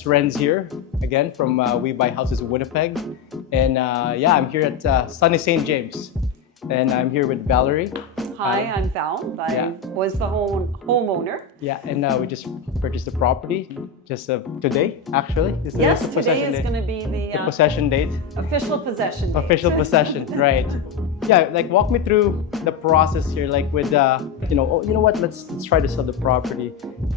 It's Renz here again from We Buy Houses Winnipeg, and I'm here at sunny St. James, and I'm here with Valerie. Hi, I'm Val. I was the homeowner. Yeah, and we just purchased the property just today, actually. Yes, today is going to be the possession date. Official possession date. Official possession, right. Yeah, like walk me through the process here, like with, you know what, let's try to sell the property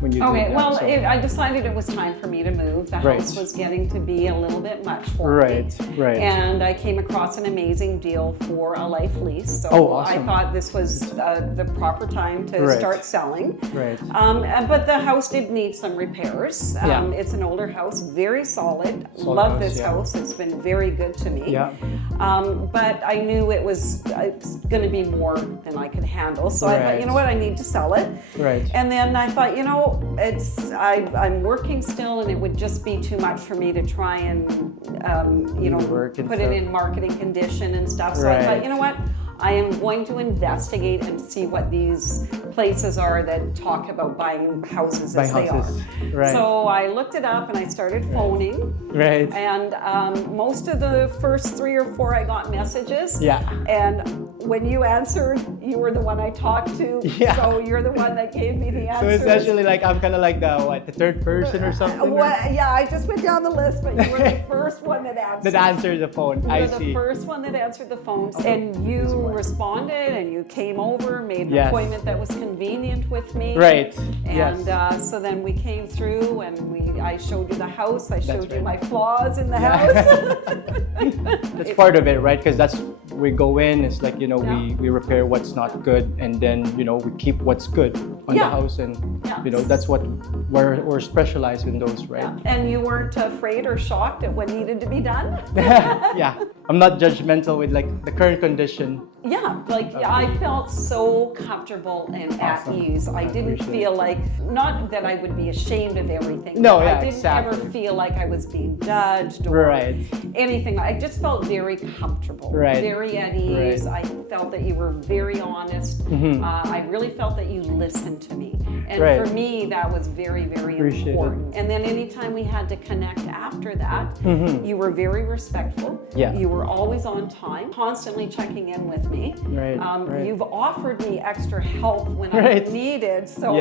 when you do that. Well, I decided it was time for me to move. The house was getting to be a little bit much for me. Right. And I came across an amazing deal for a life lease. So awesome. I thought this was the proper time to start selling. Right. But the house did need some repairs. It's an older house, very solid. Love this house. It's been very good to me. Yeah. But I knew it's going to be more than I could handle. So I thought, you know what, I need to sell it. Right. And then I thought, you know, I'm working still, and it would just be too much for me to try and, put it in marketing condition and stuff. So I thought, you know what, I am going to investigate and see what these places are that talk about buying houses as they are. Right. So I looked it up and I started phoning. Right. And most of the first 3 or 4 I got messages. Yeah. And when you answered, you were the one I talked to. Yeah. So you're the one that gave me the answers. So essentially, like, I'm kind of like the third person or something? Yeah, I just went down the list, but you were the first one that answered. That answered the phone. You were the first one that answered the phone. And you responded, and you came over, made an appointment that was convenient with me. Right. And so then we came through, and I showed you the house. I showed you my flaws in the house. That's part of it, right? Because that's we go in. It's like, we repair what's not good, and then we keep what's good on the house, and that's what we're specialized in those, right? Yeah. And you weren't afraid or shocked at what needed to be done. Yeah, I'm not judgmental with like the current condition. Yeah, I felt so comfortable and at ease. I didn't feel like, not that I would be ashamed of everything. No, I didn't ever feel like I was being judged or anything. I just felt very comfortable, very at ease. I felt that you were very honest. I really felt that you listened to me. And for me, that was very, very important. And then anytime we had to connect after that, you were very respectful. Yeah. You were always on time, constantly checking in with me. You've offered me extra help when I needed. So,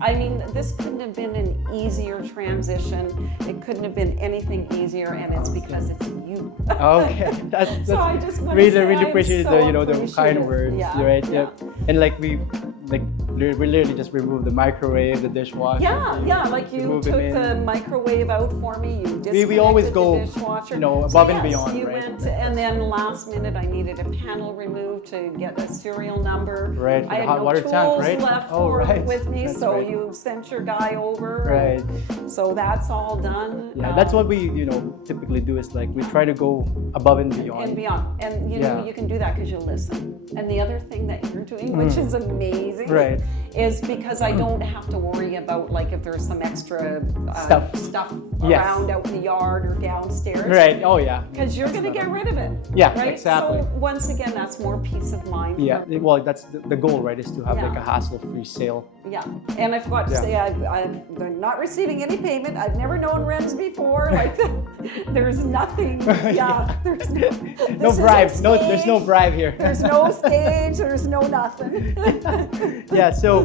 I mean, this couldn't have been an easier transition. It couldn't have been anything easier, and it's because it's you. Okay, that's so I just really appreciate the kind words. Yeah. And like we literally just removed the microwave, the dishwasher. Yeah, like you took the microwave out for me. You disconnected we always go, the dishwasher. Above and beyond. You went, and then last minute I needed a panel removed to get a serial number. Right. I had hot no water tools tank, left with me, so you sent your guy over. Right. So that's all done. Yeah, that's what we typically do, is like we try to go above and beyond. And you can do that because you listen. And the other thing that you're doing, which is amazing, is because I don't have to worry about like if there's some extra stuff around out in the yard or downstairs. Right. Oh yeah. Because you're going to get rid of it. Yeah. Right? Exactly. So once again, that's more peace of mind. Yeah. Well, that's the goal, right? Is to have like a hassle-free sale. Yeah. And I forgot to say, I'm not receiving any payment. I've never known Renz before. Like, there's nothing. There's no bribe. There's no bribe here. There's no stage. There's no nothing. Yeah. So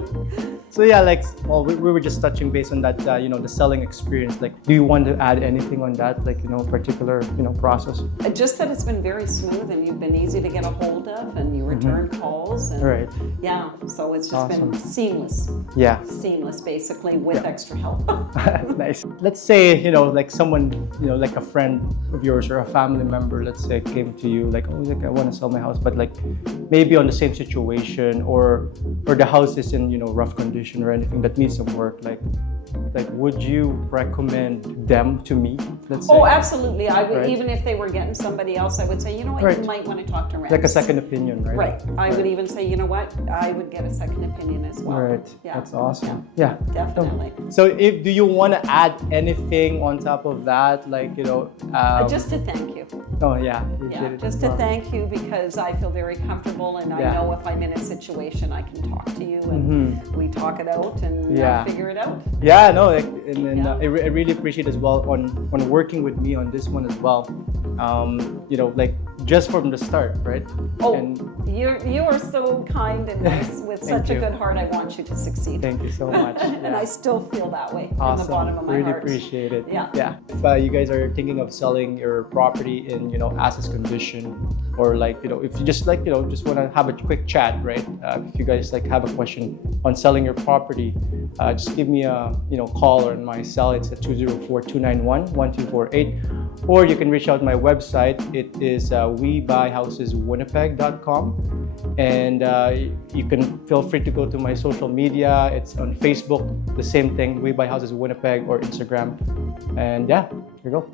yeah, like, well, we were just touching base on that, the selling experience. Like, do you want to add anything on that, like, particular, process? Just that it's been very smooth, and you've been easy to get a hold of, and you return calls. And yeah, so it's just been seamless. Yeah. Seamless, basically, with extra help. Nice. Let's say, like someone, like a friend of yours or a family member, let's say, came to you like, oh, like I want to sell my house, but like maybe on the same situation, or the house is in, rough condition or anything that needs some work, like would you recommend them to me, let's say? Oh, absolutely. I would, even if they were getting somebody else, I would say, you know what, you might want to talk to Renz. Like a second opinion, right? Right. I would even say, you know what, I would get a second opinion as well. Right. Yeah. That's awesome. Yeah. Definitely. So do you want to add anything on top of that, like, just to thank you. Oh yeah. Just to thank you, because I feel very comfortable, and I know if I'm in a situation, I can talk to you, and we talk it out and figure it out. Yeah. Yeah, no, like, and I really appreciate as well on working with me on this one as well. Like just from the start, right? Oh, and you are so kind and nice with such a good heart. I want you to succeed. Thank you so much. And I still feel that way Awesome. from the bottom of my really heart. Appreciate it. Yeah. If you guys are thinking of selling your property in as-is condition, or like if you just like just want to have a quick chat, right? If you guys like have a question on selling your property, just give me a call, or on my cell. It's at 204-291-1248, or you can reach out to my website. It is webuyhouseswinnipeg.com, and you can feel free to go to my social media. It's on Facebook, the same thing, We Buy Houses Winnipeg, or Instagram. And yeah, here you go.